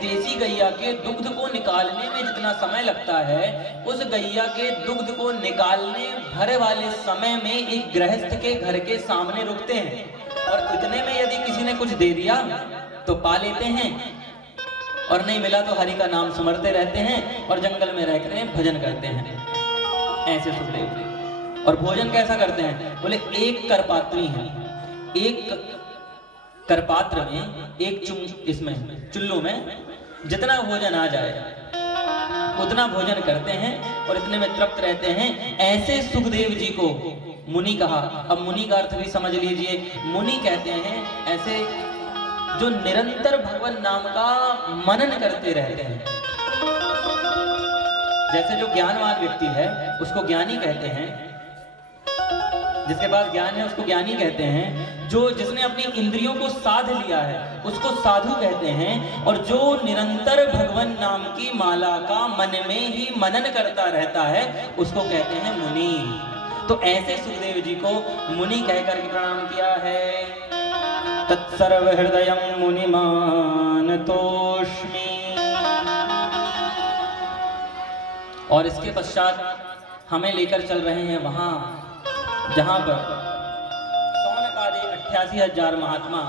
देसी गैया के दुग्ध को निकालने में जितना समय लगता है, उस गैया के दुग्ध को निकालने भर वाले समय में एक गृहस्थ के घर के सामने रुकते हैं, और इतने में यदि किसी ने कुछ दे दिया तो पा लेते हैं, और नहीं मिला तो हरि का नाम सुमरते रहते हैं और जंगल में रहकर भजन करते हैं। ऐसे सुखदेव जी। और भोजन कैसा करते हैं? बोले एक करपात्री है, एक करपात्र में, एक इसमें चुल्लू में जितना भोजन आ जाए उतना भोजन करते हैं और इतने में तृप्त रहते हैं। ऐसे सुखदेव जी को मुनि कहा। अब मुनि का अर्थ भी समझ लीजिए। मुनि कहते हैं ऐसे जो निरंतर भगवान नाम का मनन करते रहते हैं। जैसे जो ज्ञानवान व्यक्ति है उसको ज्ञानी कहते हैं, जिसके पास ज्ञान है उसको ज्ञानी कहते हैं, जो जिसने अपनी इंद्रियों को साध लिया है उसको साधु कहते हैं, और जो निरंतर भगवान नाम की माला का मन में ही मनन करता रहता है उसको कहते हैं मुनि। तो ऐसे सुखदेव जी को मुनि कहकर के प्रणाम किया है। तत्सर्व हृदयं मुनिमान तोष्मि। और इसके पश्चात हमें लेकर चल रहे हैं वहां जहां पर सौनकादि 88,000 महात्मा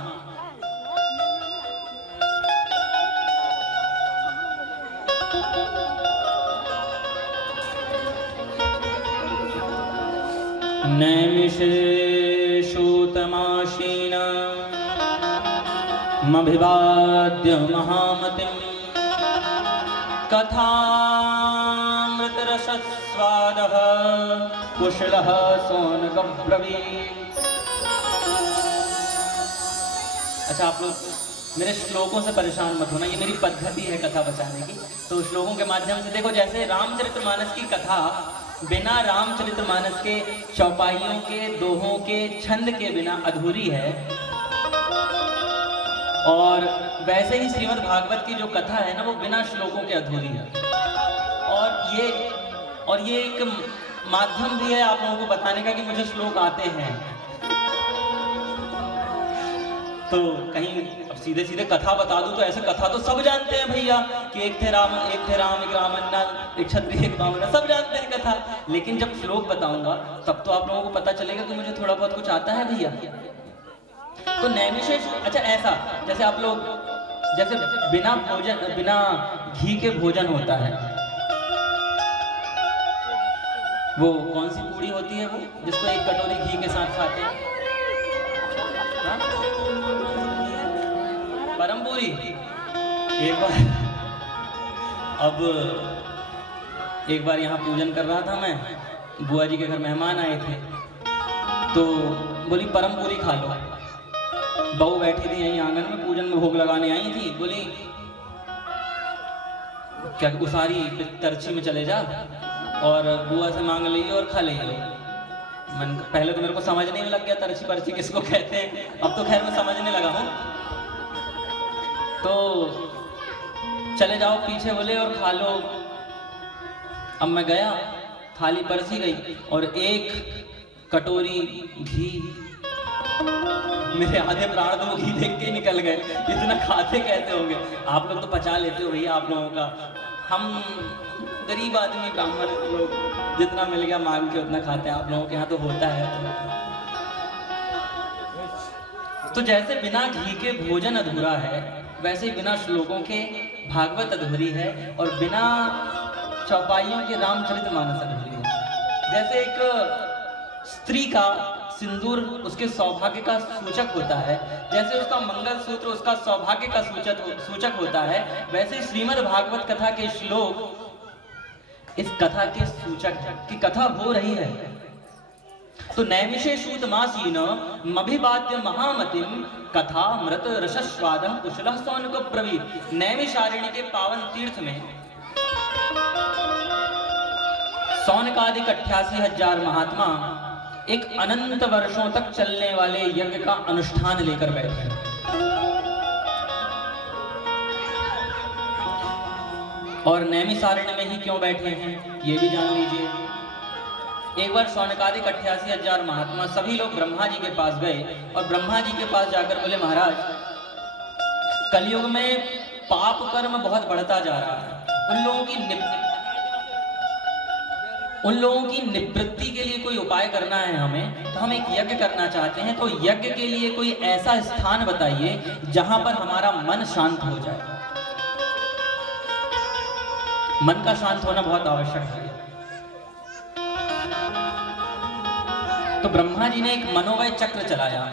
नैमिषेषूतमाशीन मभिवाद्य महामतिं कथामृतरसस्वादः कुशलः सोनकब्रवीत्। अच्छा, आप लोग मेरे श्लोकों से परेशान मत होना, ये मेरी पद्धति है कथा बचाने की। तो श्लोकों के माध्यम से देखो, जैसे रामचरितमानस की कथा बिना रामचरितमानस के चौपाइयों के, दोहों के, छंद के बिना अधूरी है, और वैसे ही श्रीमद् भागवत की जो कथा है ना वो बिना श्लोकों के अधूरी है। और ये एक माध्यम भी है आप लोगों को बताने का कि मुझे श्लोक आते हैं। तो कहीं अब सीधे सीधे कथा बता दूं तो ऐसे कथा तो सब जानते हैं भैया कि एक थे राम, एक रामन्ना, एक क्षत्रिय, एक बामन, सब जानते हैं कथा। लेकिन जब श्लोक बताऊंगा तब तो आप लोगों को पता चलेगा कि मुझे थोड़ा बहुत कुछ आता है भैया। तो नैमिषेष, अच्छा ऐसा जैसे आप लोग, जैसे बिना भोजन, बिना घी के भोजन होता है, वो कौन सी पूड़ी होती है वो जिसको एक कटोरी घी के साथ खाते हैं? परम पूरी। एक बार यहाँ पूजन कर रहा था मैं, बुआ जी के घर मेहमान आए थे, तो बोली परम पूरी खा लो। बहू बैठी थी यहीं आंगन में, पूजन में भोग लगाने आई थी, बोली क्या उसारी तरछी में चले जा और बुआ से मांग लीजिए और खा लीजिए। पहले तो मेरे को समझने में लग गया तरछी परछी किसको कहते हैं, अब तो खैर मैं समझने लगा हूँ। तो चले जाओ पीछे बोले और खा लो। अब मैं गया, थाली परसी गई और एक कटोरी घी, मेरे आधे प्राण तो वो घी देख के निकल गए। इतना खाते कैसे होंगे? आप लोग तो पचा लेते हो भैया आप लोगों का, हम गरीब आदमी ब्राह्मण लोग जितना मिल गया मांग के उतना खाते हैं। आप लोगों के यहाँ तो होता है। तो जैसे बिना घी के भोजन अधूरा है, वैसे ही बिना श्लोकों के भागवत अधूरी है, और बिना चौपाइयों के रामचरितमानस अधूरी है। जैसे एक स्त्री का सिंदूर उसके सौभाग्य का सूचक होता है, जैसे उसका मंगलसूत्र उसका सौभाग्य का सूचक होता है, वैसे श्रीमद् भागवत कथा के श्लोक इस कथा के सूचक है कि कथा हो रही है। तो नैमिषेषूतमासीन मभिवाद्य महामतिम कथा मृत रसस्वादं कुशलः सौनकब्रवीत्। नैमिषारण्य के पावन तीर्थ में सौनकादिक 88,000 महात्मा एक अनंत वर्षों तक चलने वाले यज्ञ का अनुष्ठान लेकर बैठे। और नैमिषारण्य में ही क्यों बैठे हैं ये भी जान लीजिए। एक बार सौनकादिक 88,000 महात्मा सभी लोग ब्रह्मा जी के पास गए और ब्रह्मा जी के पास जाकर बोले, महाराज कलयुग में पाप कर्म बहुत बढ़ता जा रहा है। उन लोगों की निवृत्ति के लिए कोई उपाय करना है हमें, तो हम एक यज्ञ करना चाहते हैं। तो यज्ञ के लिए कोई ऐसा स्थान बताइए जहां पर हमारा मन शांत हो जाए। मन का शांत होना बहुत आवश्यक है। तो ब्रह्मा जी ने एक मनोवय चक्र चलाया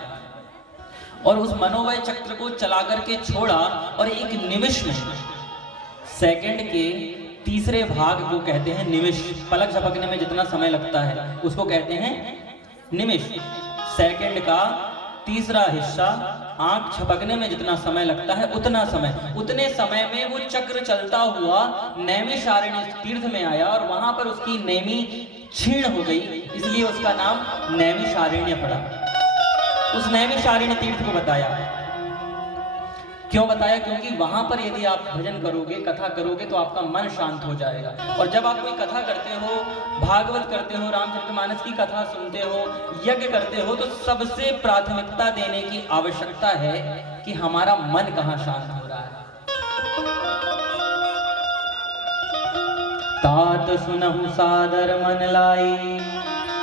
और उस मनोवय चक्र को चला करके छोड़ा और एक निमिष में, सेकंड के तीसरे भाग को कहते हैं निमिष। पलक झपकने में जितना समय लगता है उसको कहते हैं निमिष। सेकंड का तीसरा हिस्सा, आंख झपकने में जितना समय लगता है उतना समय, उतने समय में वो चक्र चलता हुआ नैमिषारण्य तीर्थ में आया और वहां पर उसकी नेमी क्षीण हो गई, इसलिए उसका नाम नैमिषारण्य पड़ा। उस नैमिषारण्य तीर्थ को बताया। क्यों बताया? क्योंकि वहां पर यदि आप भजन करोगे, कथा करोगे तो आपका मन शांत हो जाएगा। और जब आप कोई कथा करते हो, भागवत करते हो, रामचरितमानस की कथा सुनते हो, यज्ञ करते हो, तो सबसे प्राथमिकता देने की आवश्यकता है कि हमारा मन कहाँ शांत हो रहा है। तात सुनहु सादर मन लाई,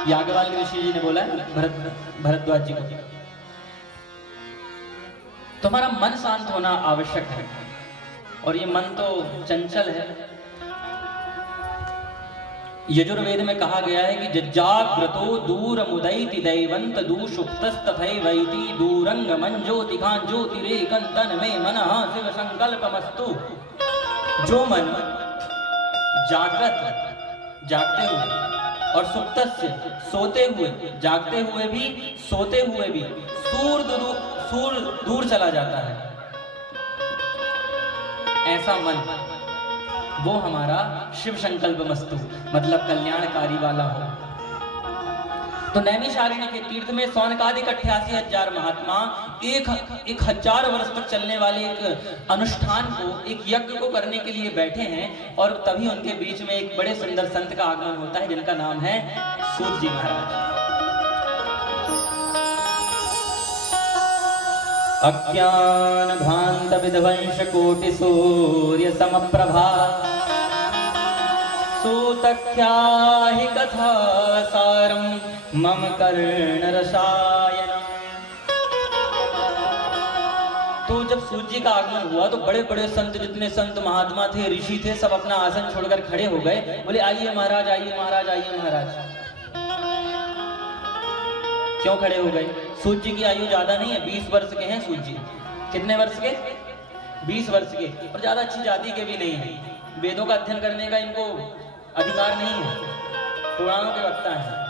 याज्ञवल्क्य ऋषि जी ने बोला है भरद्वाज जी को। तुम्हारा मन शांत होना आवश्यक है और ये मन तो चंचल है। यजुर्वेद में कहा गया है कि जाग्रतो दूर मुदैति दैवंत दुषुप्तस्तथैवैति दूरंग मंज्योतिकां ज्योतिरेकं तन में मनः शिव संकल्पमस्तु। जो मन जागते हुए और सुप्तस्य सोते हुए, जागते हुए भी सोते हुए भी सूर दूर चला जाता है, ऐसा मन वो हमारा शिव संकल्पमस्तु मतलब कल्याणकारी वाला हो। तो नैमिषारण्य के तीर्थ में सौनकादिक 88,000 महात्मा 1,000 वर्ष तक चलने वाले एक अनुष्ठान को, एक यज्ञ को करने के लिए बैठे हैं। और तभी उनके बीच में एक बड़े सुंदर संत का आगमन होता है जिनका नाम है सूत जी महाराज। अज्ञान भांत विध्वंस कोटि सूर्य समप्रभा, सूतख्याहि कथा सारम मम कर्ण रसायन। तो जब सूत जी का आगमन हुआ तो बड़े बड़े संत, जितने संत महात्मा थे, ऋषि थे, सब अपना आसन छोड़कर खड़े हो गए। बोले आइए महाराज, आइए महाराज, आइए महाराज। क्यों खड़े हो गए? सूत जी की आयु ज्यादा नहीं है, 20 वर्ष के हैं सूत जी। कितने वर्ष के? 20 वर्ष के। और ज्यादा अच्छी जाति के भी नहीं है, वेदों का अध्ययन करने का इनको अधिकार नहीं है। पुराणों के वक्ता हैं,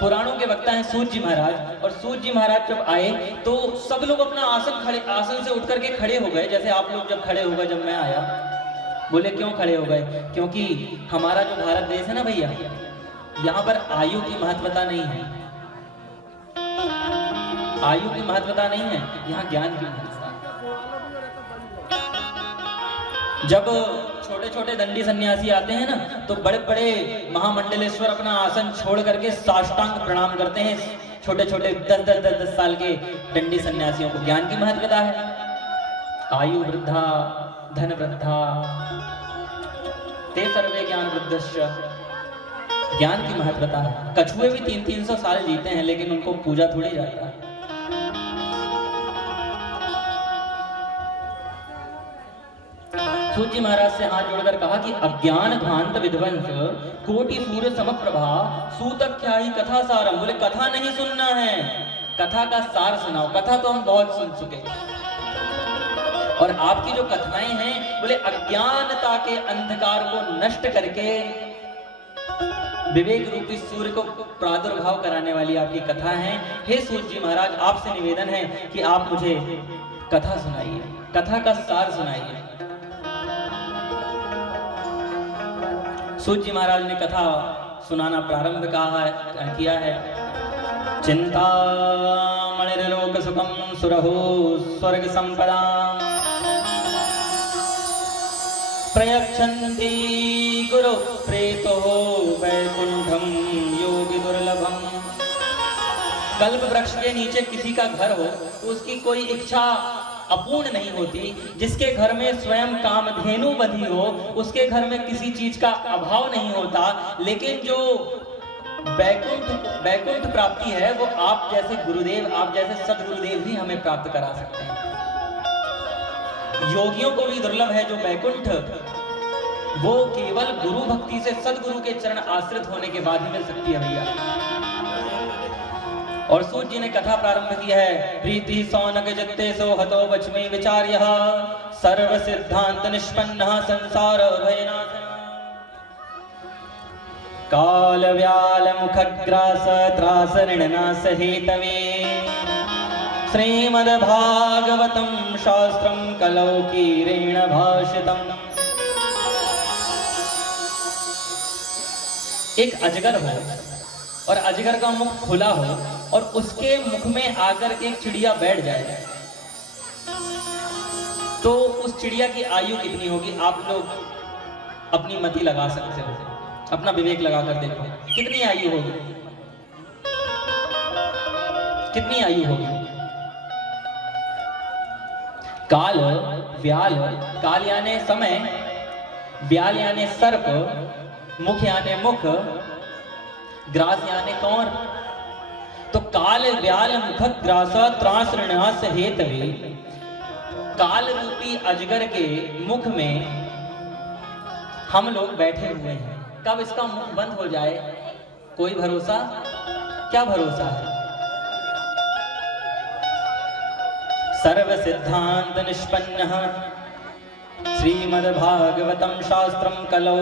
पुराणों के वक्ता हैं सूत जी महाराज। और सूत जी महाराज जब आए तो सब लोग अपना आसन से उठ करके खड़े हो गए, जैसे आप लोग जब खड़े हो गए जब मैं आया। बोले क्यों खड़े हो गए? क्योंकि हमारा जो भारत देश है ना भैया, यहाँ पर आयु की महत्वता नहीं है, आयु की महत्वता नहीं है, यहाँ ज्ञान की महत्वता। जब छोटे छोटे दंडी सन्यासी आते हैं ना तो बड़े बड़े महामंडलेश्वर अपना आसन छोड़ करके साष्टांग प्रणाम करते हैं छोटे छोटे 10 साल के दंडी सन्यासियों को। ज्ञान की महत्वता है। आयु वृद्धा धन वृद्धा ते सर्वे ज्ञान वृद्धश्च, ज्ञान की महत्वता है। कछुए भी 300-300 साल जीते हैं लेकिन उनको पूजा थोड़ी जाता है। सूत जी महाराज से हाथ जोड़कर कहा कि अज्ञान ध्वांत विध्वंस कोटि सूर्य समप्रभा सूतख्याहि कथा सारम। बोले कथा नहीं सुनना है, कथा का सार सुनाओ। कथा तो हम बहुत सुन चुके और आपकी जो कथाएं हैं, बोले अज्ञानता के अंधकार को नष्ट करके विवेक रूपी सूर्य को प्रादुर्भाव कराने वाली आपकी कथा है। हे सूत जी महाराज, आपसे निवेदन है कि आप मुझे कथा सुनाइए, कथा का सार सुनाइए। सूत जी महाराज ने कथा सुनाना प्रारंभ किया है। चिंतामणिर्लोक सुखम सुरहो स्वर्ग संपदा प्रयच्छन्ति गुरु प्रेतो वैकुंठम योगी दुर्लभम। कल्प वृक्ष के नीचे किसी का घर हो तो उसकी कोई इच्छा अपूर्ण नहीं होती। जिसके घर में स्वयं कामधेनु बंधी हो, उसके घर में किसी चीज का अभाव नहीं होता। लेकिन जो वैकुंठ प्राप्ति है वो आप जैसे गुरुदेव, आप जैसे सदगुरुदेव ही हमें प्राप्त करा सकते हैं। योगियों को भी दुर्लभ है जो वैकुंठ, वो केवल गुरु भक्ति से, सदगुरु के चरण आश्रित होने के बाद ही मिल सकती है भैया। और सूत जी ने कथा प्रारंभ की है। प्रीति सौनक जत्ते सो हतो वचमे विचार्य, सर्व सिद्धांत निष्पन्न संसार भयनाश। काल व्याल मुखग्रास त्रास ऋणनाश हेतवे, श्रीमद्भागवतं शास्त्रं कलौकीरेण भाषितम्। एक अजगर हो और अजगर का मुख खुला हो और उसके मुख में आकर के एक चिड़िया बैठ जाए, तो उस चिड़िया की आयु कितनी होगी? आप लोग अपनी मति लगा सकते हो, अपना विवेक लगाकर देखो कितनी आयु होगी, कितनी आयु होगी? काल व्याल, काल यानी समय, व्याल यानी सर्प, मुख यानी मुख, ग्रास यानी कौर। तो काल व्याल मुख ग्रास त्रास ऋणास हेतवे, काल रूपी अजगर के मुख में हम लोग बैठे हुए हैं। कब इसका मुख बंद हो जाए कोई भरोसा? क्या भरोसा है? सर्व सिद्धांत निष्पन्न श्रीमद्भागवतं शास्त्रं कलौ